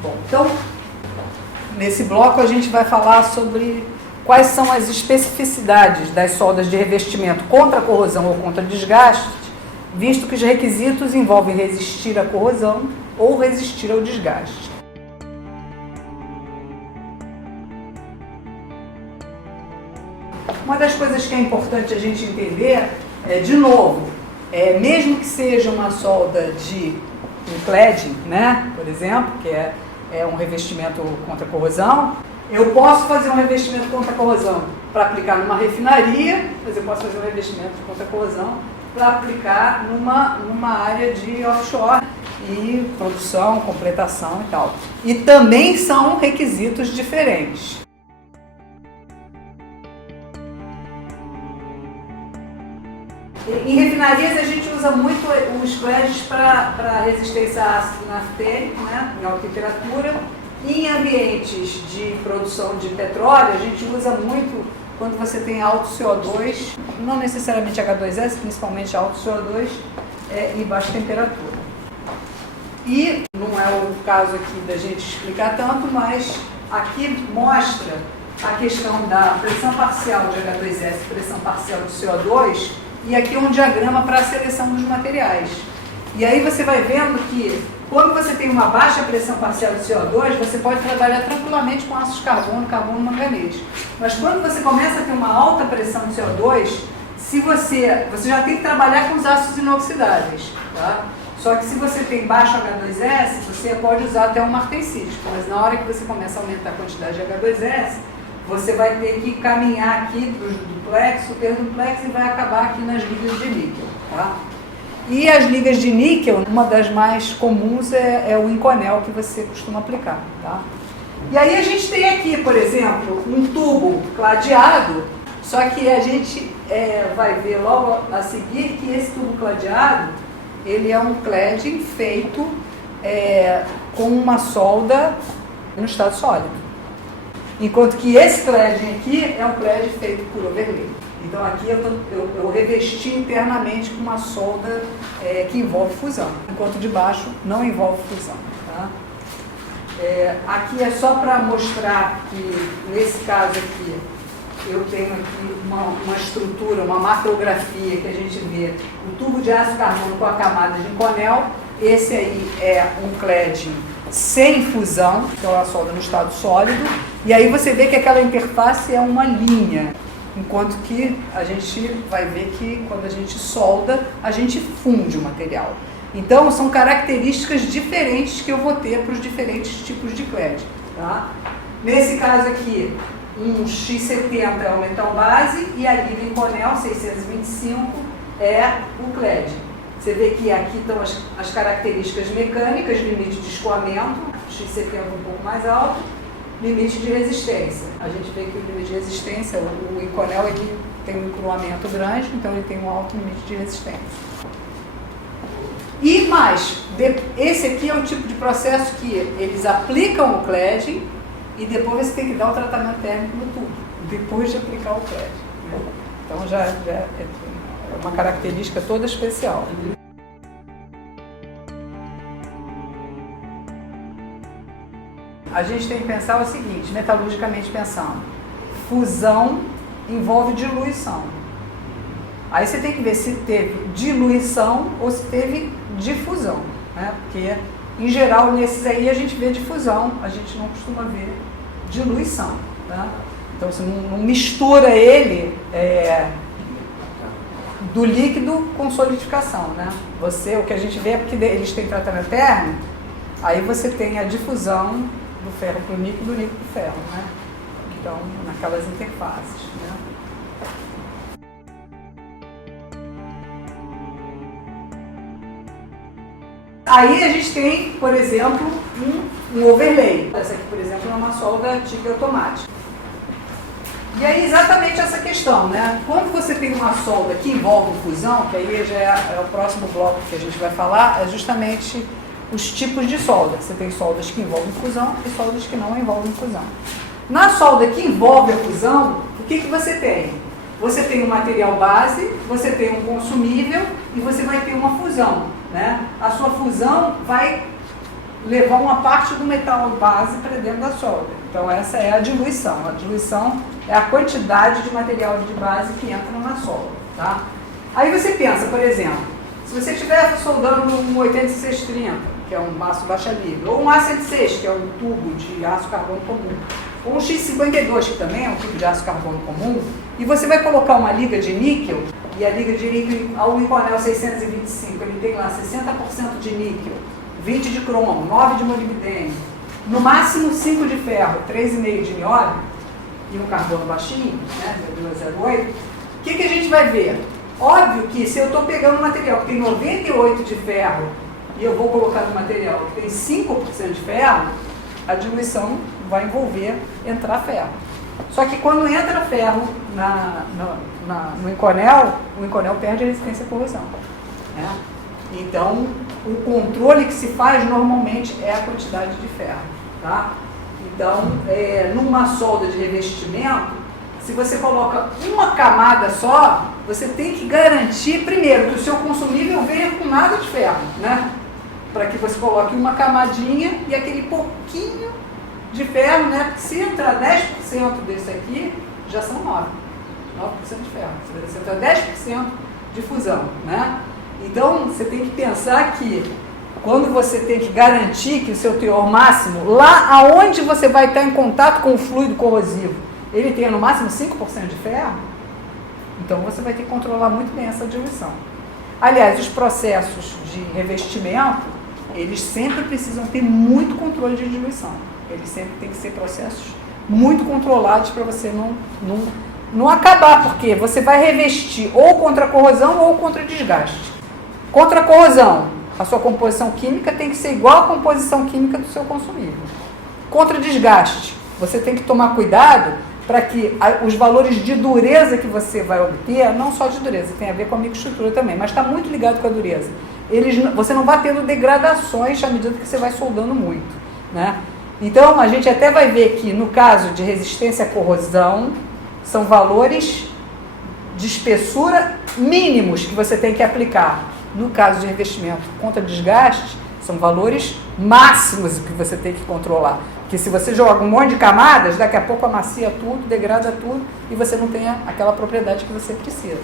Bom, então, nesse bloco a gente vai falar sobre quais são as especificidades das soldas de revestimento contra a corrosão ou contra desgaste, visto que os requisitos envolvem resistir à corrosão ou resistir ao desgaste. Uma das coisas que é importante a gente entender é, de novo, mesmo que seja uma solda de um cladding, né, por exemplo, que é um revestimento contra a corrosão, eu posso fazer um revestimento contra a corrosão para aplicar numa refinaria, mas eu posso fazer um revestimento contra a corrosão para aplicar numa área de offshore e produção, completação e tal. E também são requisitos diferentes. Em refinarias a gente usa muito os clads para resistência a ácido naftênico, né, em alta temperatura. E em ambientes de produção de petróleo, a gente usa muito quando você tem alto CO2, não necessariamente H2S, principalmente alto CO2 e baixa temperatura. E não é o caso aqui da gente explicar tanto, mas aqui mostra a questão da pressão parcial de H2S e pressão parcial de CO2, e aqui é um diagrama para a seleção dos materiais. E aí você vai vendo que quando você tem uma baixa pressão parcial de CO2, você pode trabalhar tranquilamente com ácidos carbono, carbono manganês. Mas quando você começa a ter uma alta pressão de CO2, você já tem que trabalhar com os ácidos inoxidáveis, tá? Só que se você tem baixo H2S, você pode usar até um martensítico, mas na hora que você começa a aumentar a quantidade de H2S, você vai ter que caminhar aqui para os duplex, super duplex, e vai acabar aqui nas ligas de níquel, tá? E as ligas de níquel, uma das mais comuns é o Inconel que você costuma aplicar, tá? E aí a gente tem aqui, por exemplo, um tubo cladeado, só que a gente vai ver logo a seguir que esse tubo cladeado, ele é um cladding feito com uma solda no estado sólido. Enquanto que esse cladding aqui é um cladding feito por overlay. Então aqui eu revesti internamente com uma solda que envolve fusão, enquanto de baixo não envolve fusão. Tá? Aqui é só para mostrar que, nesse caso aqui, eu tenho aqui uma estrutura, uma macrografia que a gente vê o tubo de ácido carbono com a camada de Inconel. Esse aí é um cladding sem fusão, que é a solda no estado sólido, e aí você vê que aquela interface é uma linha, enquanto que a gente vai ver que quando a gente solda, a gente funde o material. Então, são características diferentes que eu vou ter para os diferentes tipos de cladding. Tá? Nesse caso aqui, um X70 é o metal base e a liga Inconel 625 é o cladding. Você vê que aqui estão as características mecânicas, limite de escoamento, X70 um pouco mais alto, limite de resistência. A gente vê que o limite de resistência, o Inconel, ele tem um encruamento grande, então ele tem um alto limite de resistência. E mais, esse aqui é o tipo de processo que eles aplicam o cladding e depois você tem que dar o tratamento térmico no tubo, depois de aplicar o cladding. Né? Então já é uma característica toda especial. A gente tem que pensar o seguinte, metalurgicamente pensando, fusão envolve diluição. Aí você tem que ver se teve diluição ou se teve difusão, né? Porque, em geral, nesses aí a gente vê difusão, a gente não costuma ver diluição, tá? Então você não mistura ele do líquido com solidificação, né? O que a gente vê é porque eles têm tratamento térmico, aí você tem a difusão do ferro para o níquel, do níquel para o ferro, né? Então, naquelas interfaces, né? Aí a gente tem, por exemplo, um overlay. Essa aqui, por exemplo, é uma solda TIG automática. E aí exatamente essa questão, né? Quando você tem uma solda que envolve fusão, que aí já é o próximo bloco que a gente vai falar, é justamente os tipos de solda. Você tem soldas que envolvem fusão e soldas que não envolvem fusão. Na solda que envolve a fusão, o que você tem? Você tem um material base, você tem um consumível e você vai ter uma fusão, né? A sua fusão vai levar uma parte do metal base para dentro da solda. Então essa é a diluição. A diluição é a quantidade de material de base que entra na solda. Tá? Aí você pensa, por exemplo, se você estiver soldando um 8630, que é um aço baixa liga, ou um A106, que é um tubo de aço carbono comum, ou um X52, que também é um tubo de aço carbono comum, e você vai colocar uma liga de níquel, e a liga de níquel, ao Inconel 625, ele tem lá 60% de níquel, 20 de cromo, 9 de molibdênio, no máximo 5 de ferro, 3,5 de nióbio, e um carbono baixinho, né, 0,08, o que a gente vai ver? Óbvio que se eu estou pegando um material que tem 98 de ferro e eu vou colocar no material que tem 5% de ferro, a diluição vai envolver entrar ferro. Só que quando entra ferro no Inconel, o Inconel perde a resistência à corrosão. Né? Então, o controle que se faz normalmente é a quantidade de ferro. Tá? Então, numa solda de revestimento, se você coloca uma camada só, você tem que garantir, primeiro, que o seu consumível venha com nada de ferro, né? Para que você coloque uma camadinha e aquele pouquinho de ferro, né? Porque se entrar 10% desse aqui, já são 9% de ferro. Se entrar 10% de fusão, né? Então, você tem que pensar que quando você tem que garantir que o seu teor máximo, lá aonde você vai estar em contato com o fluido corrosivo, ele tenha no máximo 5% de ferro, então você vai ter que controlar muito bem essa diluição. Aliás, os processos de revestimento, eles sempre precisam ter muito controle de diluição. Eles sempre têm que ser processos muito controlados para você não acabar, porque você vai revestir ou contra a corrosão ou contra desgaste. Contra a corrosão, a sua composição química tem que ser igual à composição química do seu consumível. Contra desgaste, você tem que tomar cuidado para que os valores de dureza que você vai obter, não só de dureza, tem a ver com a microestrutura também, mas está muito ligado com a dureza. Você não vai tendo degradações à medida que você vai soldando muito. Né? Então, a gente até vai ver que no caso de resistência à corrosão, são valores de espessura mínimos que você tem que aplicar. No caso de revestimento contra desgaste, são valores máximos que você tem que controlar. Porque se você joga um monte de camadas, daqui a pouco amacia tudo, degrada tudo e você não tem aquela propriedade que você precisa.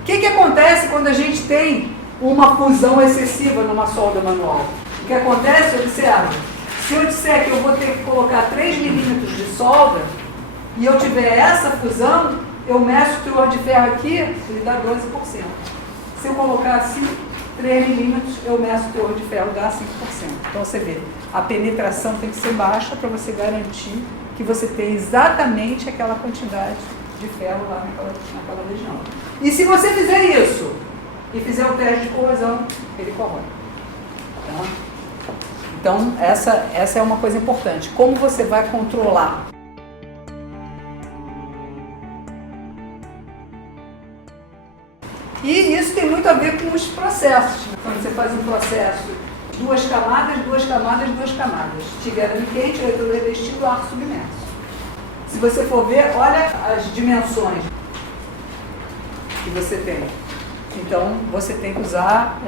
O que acontece quando a gente tem uma fusão excessiva numa solda manual? O que acontece, observa, se eu disser que eu vou ter que colocar 3 milímetros de solda e eu tiver essa fusão, eu meço o teor de ferro aqui, ele dá 12%. Se eu colocar assim, 3 milímetros, eu meço o teor de ferro, dá 5%. Então você vê, a penetração tem que ser baixa para você garantir que você tem exatamente aquela quantidade de ferro lá naquela região. E se você fizer isso e fizer o teste de corrosão, ele corrói. Tá? Então essa é uma coisa importante. Como você vai controlar? E isso tem muito a ver com os processos. Quando você faz um processo, 2 camadas, 2 camadas, 2 camadas. Tigela quente, eletrodo revestido, ar submerso. Se você for ver, olha as dimensões que você tem. Então, você tem que usar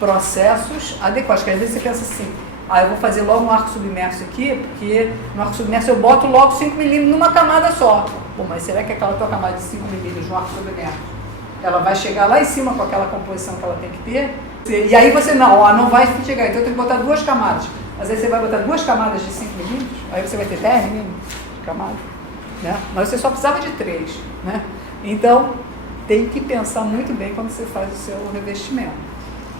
processos adequados. Porque às vezes você pensa assim, eu vou fazer logo um arco submerso aqui, porque no arco submerso eu boto logo 5 milímetros numa camada só. Pô, mas será que aquela tua camada de 5 milímetros no arco submerso, ela vai chegar lá em cima com aquela composição que ela tem que ter? E aí você não vai chegar, então eu tenho que botar 2 camadas. Mas aí você vai botar 2 camadas de 5 milímetros, aí você vai ter 10 milímetros de camada. Né? Mas você só precisava de 3. Né? Então, tem que pensar muito bem quando você faz o seu revestimento.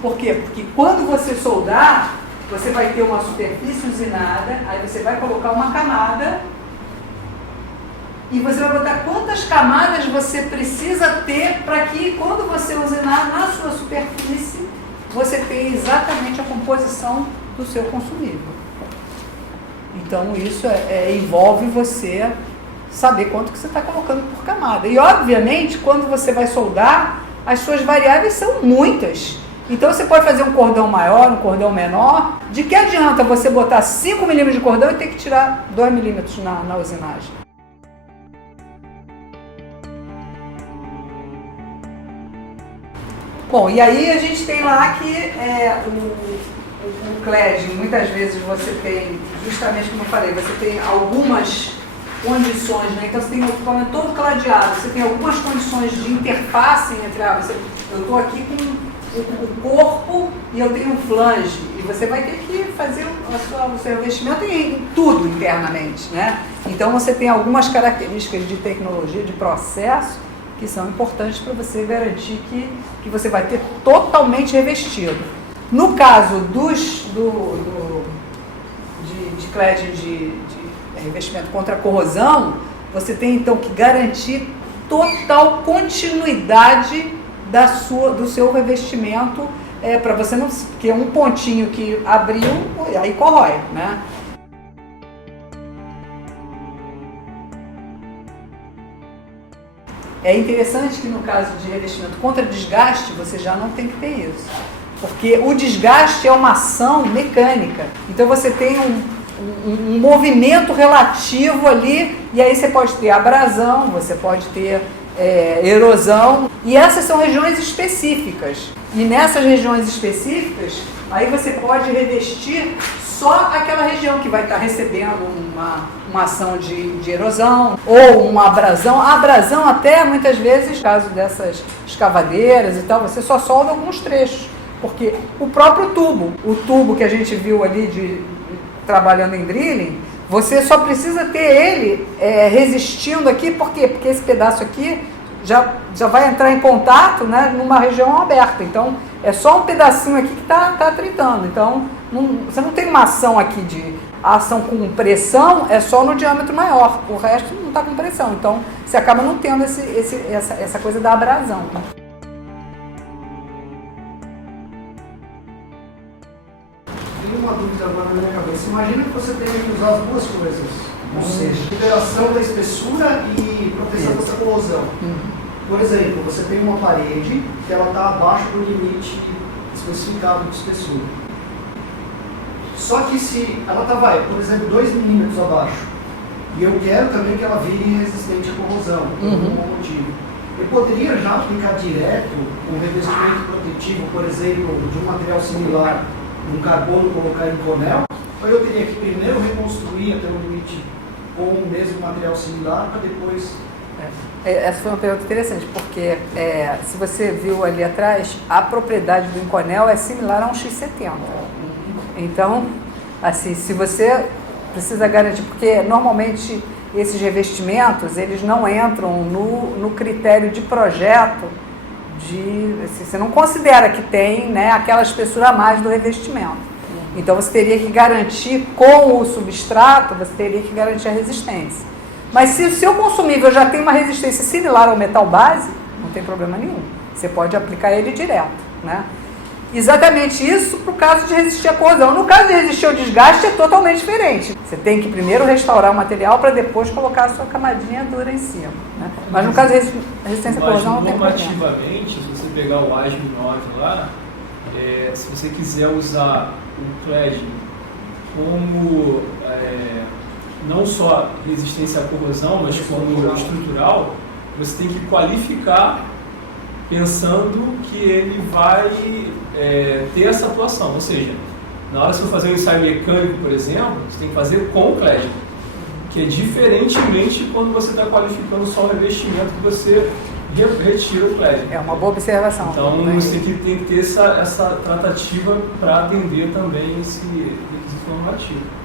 Por quê? Porque quando você soldar, você vai ter uma superfície usinada, aí você vai colocar uma camada e você vai botar quantas camadas você precisa ter para que quando você usinar na sua superfície, você tenha exatamente a composição do seu consumível. Então isso envolve você saber quanto que você está colocando por camada. E obviamente, quando você vai soldar, as suas variáveis são muitas. Então você pode fazer um cordão maior, um cordão menor. De que adianta você botar 5 milímetros de cordão e ter que tirar 2 milímetros na usinagem? Bom, e aí a gente tem lá que o cladding, muitas vezes você tem, justamente como eu falei, você tem algumas condições, né? Então você tem um equipamento todo cladeado, você tem algumas condições de interface entre eu estou aqui com o corpo e eu tenho um flange, e você vai ter que fazer o seu investimento em tudo internamente, né? Então você tem algumas características de tecnologia, de processo, que são importantes para você garantir que você vai ter totalmente revestido. No caso de cladding de revestimento contra a corrosão, você tem então que garantir total continuidade do seu revestimento, para você não, porque um pontinho que abriu, aí corrói, né? É interessante que no caso de revestimento contra desgaste, você já não tem que ter isso, porque o desgaste é uma ação mecânica, então você tem um movimento relativo ali, e aí você pode ter abrasão, você pode ter erosão, e essas são regiões específicas, e nessas regiões específicas, aí você pode revestir só aquela região que vai estar recebendo uma ação de erosão ou uma abrasão. A abrasão até, muitas vezes, no caso dessas escavadeiras e tal, você só solda alguns trechos, porque o próprio o tubo que a gente viu ali trabalhando em drilling, você só precisa ter ele resistindo aqui, por quê? Porque esse pedaço aqui já vai entrar em contato, né, numa região aberta, então é só um pedacinho aqui que está atritando, então você não tem uma ação aqui a ação com pressão, é só no diâmetro maior, o resto não está com pressão, então você acaba não tendo essa coisa da abrasão. Uma dúvida agora na minha cabeça. Imagina que você tenha que usar as duas coisas, ou seja, liberação da espessura e proteção dessa corrosão. Por exemplo, você tem uma parede que ela está abaixo do limite especificado de espessura. Só que se ela está, por exemplo, 2 milímetros abaixo, e eu quero também que ela vire resistente à corrosão, por algum motivo, eu poderia já aplicar direto um revestimento protetivo, por exemplo, de um material similar, um carbono, colocar em conel, ou eu teria que primeiro reconstruir até o limite com o mesmo material similar para depois... Essa foi uma pergunta interessante, porque se você viu ali atrás, a propriedade do Inconel é similar a um X70. Então, assim, se você precisa garantir, porque normalmente esses revestimentos, eles não entram no critério de projeto, você não considera que tem, né, aquela espessura a mais do revestimento. Então você teria que garantir com o substrato, você teria que garantir a resistência. Mas se o seu consumível já tem uma resistência similar ao metal base, não tem problema nenhum. Você pode aplicar ele direto, né? Exatamente isso para o caso de resistir à corrosão. No caso de resistir ao desgaste é totalmente diferente. Você tem que primeiro restaurar o material para depois colocar a sua camadinha dura em cima, né? Mas no caso de resistência à corrosão não tem problema. Normativamente, se você pegar o ASME 9 lá, se você quiser usar o cladding como não só resistência à corrosão, mas como estrutural, você tem que qualificar pensando que ele vai ter essa atuação. Ou seja, na hora de você fazer um ensaio mecânico, por exemplo, você tem que fazer com o cladding, que é diferentemente quando você está qualificando só o revestimento que você retira o cladding. É uma boa observação. Então você tem que ter essa tratativa para atender também esse requisito normativo.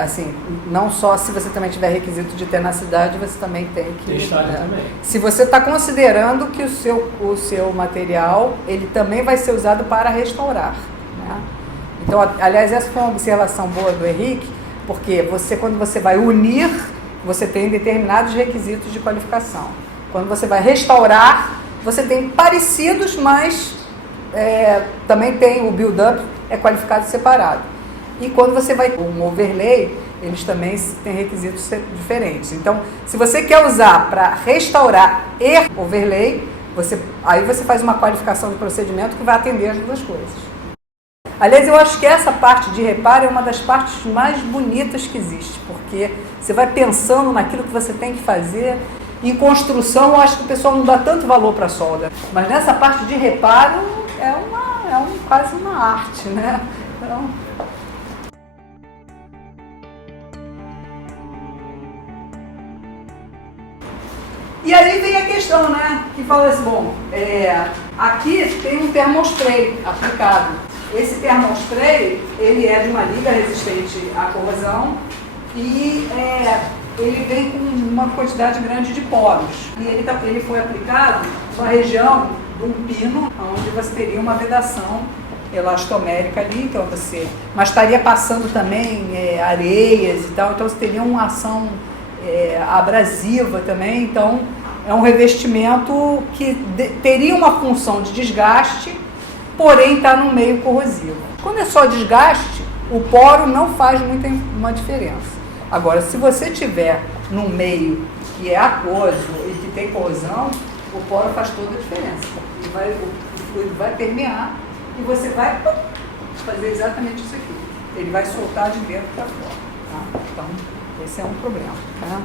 Assim, não só se você também tiver requisito de tenacidade, você também tem que... Testar também. Se você está considerando que o seu material, ele também vai ser usado para restaurar, né? Então, aliás, essa foi uma observação boa do Henrique, porque quando você vai unir, você tem determinados requisitos de qualificação. Quando você vai restaurar, você tem parecidos, mas também tem o build-up, é qualificado separado. E quando você vai com um overlay, eles também têm requisitos diferentes. Então, se você quer usar para restaurar e overlay, aí você faz uma qualificação de procedimento que vai atender as duas coisas. Aliás, eu acho que essa parte de reparo é uma das partes mais bonitas que existe, porque você vai pensando naquilo que você tem que fazer. Em construção, eu acho que o pessoal não dá tanto valor para a solda, mas nessa parte de reparo é um quase uma arte, né? Então, e aí vem a questão, né? Que fala assim, bom, aqui tem um termospray aplicado. Esse termospray, ele é de uma liga resistente à corrosão e ele vem com uma quantidade grande de poros. E ele foi aplicado na região de um pino, onde você teria uma vedação elastomérica ali, então mas estaria passando também areias e tal, então você teria uma ação abrasiva também, então é um revestimento que teria uma função de desgaste, porém está no meio corrosivo. Quando é só desgaste, o poro não faz uma diferença. Agora, se você tiver num meio que é aquoso e que tem corrosão, o poro faz toda a diferença. O fluido vai permear e você vai fazer exatamente isso aqui. Ele vai soltar de dentro para fora. Tá? Então, esse é um problema. Tá?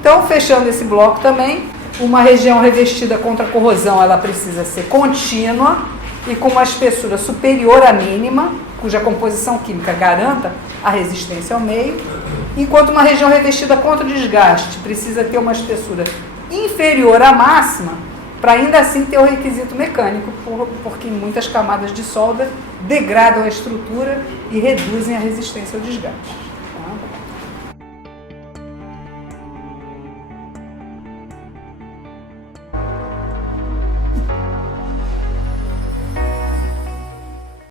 Então, fechando esse bloco também, uma região revestida contra a corrosão, ela precisa ser contínua e com uma espessura superior à mínima, cuja composição química garanta a resistência ao meio, enquanto uma região revestida contra o desgaste precisa ter uma espessura inferior à máxima, para ainda assim ter o requisito mecânico, porque muitas camadas de solda degradam a estrutura e reduzem a resistência ao desgaste.